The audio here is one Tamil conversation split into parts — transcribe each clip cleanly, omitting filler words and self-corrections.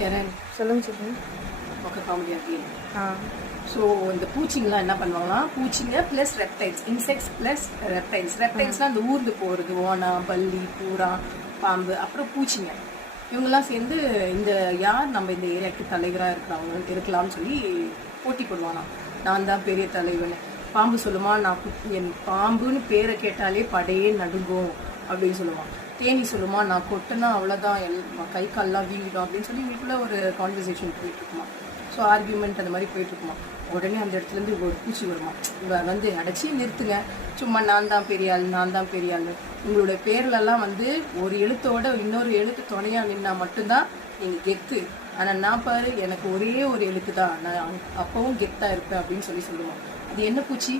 கேரன் சொல்லுங்க சித்தி. Okay comedy again. Ah so இந்த பூச்சிங்கெலாம் என்ன பண்ணுவாங்கன்னா, பூச்சிங்க plus reptiles, insects plus reptiles. ரெப்டைல்ஸ்லாம் அந்த ஊர்ந்து போகிறது, ஓனா, பல்லி, பூரா, பாம்பு, அப்புறம் பூச்சிங்க. இவங்கெல்லாம் சேர்ந்து இந்த யார் நம்ம இந்த ஏரியாவுக்கு தலைவராக இருக்கிறவங்க இருக்கலாம்னு சொல்லி போட்டி போடுவானா. நான் தான் பெரிய தலைவன். பாம்பு சொல்லுமா, நான் என் பாம்புன்னு பேரை கேட்டாலே படையே நடுங்கும் அப்படின்னு சொல்லுவான். தேனி சொல்லுமா, நான் கொட்டினா அவ்வளோதான், கை கால்லாம் வீங்கிடும் அப்படின்னு சொல்லி இவங்களுக்குள்ள ஒரு கான்வர்சேஷன் போயிட்டுருக்குமா. ஸோ ஆர்கியூமெண்ட் அந்த மாதிரி போயிட்டுருக்குமா. உடனே அந்த இடத்துலேருந்து ஒரு பூச்சி வருமா, வந்து அடைச்சி நிறுத்துங்க, சும்மா நான் தான் பெரிய ஆள், நான் தான் பெரிய ஆள், உங்களோட பேர்லெல்லாம் வந்து ஒரு எழுத்தோட இன்னொரு எழுத்து துணையாக நின்னா மட்டும்தான் நீங்கள் கெத்து, ஆனால் நான் பாரு எனக்கு ஒரே ஒரு எழுத்து தான், நான் அப்பவும் கெத்தாக இருப்பேன் அப்படின்னு சொல்லி சொல்லுவான். அது என்ன பூச்சி?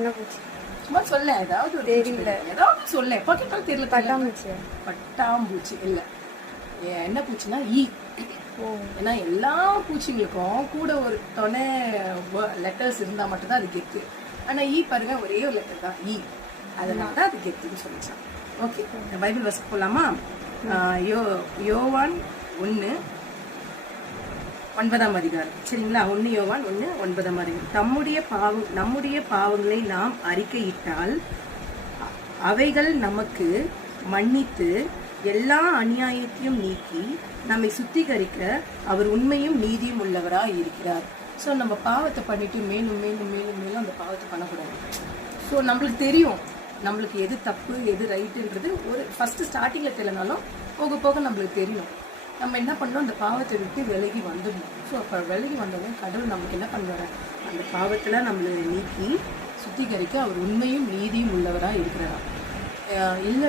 என்ன பூச்சி? சும்மா சொல்ல, ஏதாவது ஒரு தெரியல, ஏதாவது சொல்ல, பக்கத்தால் தெரியல. பட்டாம்பூச்சி. பட்டாம்பூச்சி இல்லை, என்ன பூச்சின்னா ஈ. ஏன்னா எல்லா பூச்சிங்களுக்கும் கூட ஒரு துணை லெட்டர்ஸ் இருந்தால் மட்டும்தான் அது கெத்து. ஆனால் ஈ பாருங்க ஒரே ஒரு லெட்டர் தான், ஈ, அதனால தான் அது கெத்துன்னு சொல்லிச்சான். ஓகே, பைபிள் வசனம் போகலாமா? யோவான் 1:9 சரிங்களா? 1 யோவான் 1:9. நம்முடைய பாவங்களை நாம் அறிக்கையிட்டால் அவைகள் நமக்கு மன்னித்து எல்லா அநியாயத்தையும் நீக்கி நம்மை சுத்திகரிக்க அவர் உண்மையும் நீதியும் உள்ளவராக இருக்கிறார். ஸோ நம்ம பாவத்தை பண்ணிட்டு மேலும் மேலும் மேலும் மேலும் அந்த பாவத்தை பண்ணக்கூடாது. ஸோ நம்மளுக்கு தெரியும் நம்மளுக்கு எது தப்பு எது ரைட்டுன்றது. ஒரு ஃபஸ்ட்டு ஸ்டார்டிங்கில் தெரியலனாலும் போக போக நம்மளுக்கு தெரியும். நம்ம என்ன பண்ணோம், அந்த பாவத்தை விட்டு விலகி வந்துடணும். ஸோ அப்போ விலகி வந்தவங்க கடவுள் நம்மளுக்கு என்ன பண்ணுவார், அந்த பாவத்தில் நம்மளை நீக்கி சுத்திகரிக்க அவர் உண்மையும் நீதியும் உள்ளவராக இருக்கிறார். இல்லை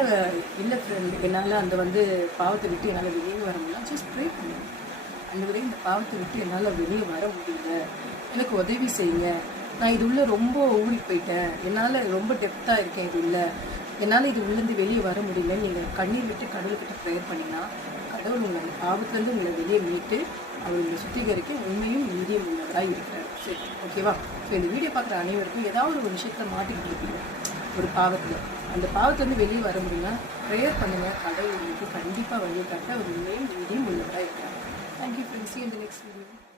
இல்லை ஃப்ரெண்ட், என்னால் அந்த பாவத்தை விட்டு என்னால் வெளியே வர முடியல, ஜஸ்ட் ப்ரே பண்ணுவேன். அந்த வரை இந்த பாவத்தை விட்டு என்னால் வெளியே வர முடியல, எனக்கு உதவி செய்யுங்க, நான் இது உள்ள ரொம்ப ஊறி போயிட்டேன், என்னால் ரொம்ப டெப்த்தாக இருக்கேன், இது இல்லை, என்னால் இது உள்ளேருந்து வெளியே வர முடியல, நீங்கள் கண்ணீர் விட்டு கடவுள்கிட்ட ப்ரேயர் பண்ணிங்கன்னா கடவுள் உங்களை பாவத்துலேருந்து உங்களை வெளியே மீட்டு அவர் உங்களை சுத்திகரிக்க உண்மையும் நீதியும் உள்ளவராக இருக்கிறார். சரி, ஓகேவா? ஸோ இந்த வீடியோ பார்க்குற அனைவருக்கும் ஏதாவது ஒரு விஷயத்தில் மாட்டிக்கிட்டு இருப்பீங்க ஒரு பாவத்தில். அந்த பாவத்துலேருந்து வெளியே வர முடியும்னா ப்ரேயர் பண்ணுங்கள், கடவுள் உங்களுக்கு கண்டிப்பாக வழியை காட்ட ஒரு உண்மையும் நீதியும் உள்ளவராக இருக்கிறார். Thank you friends, see you in the next video.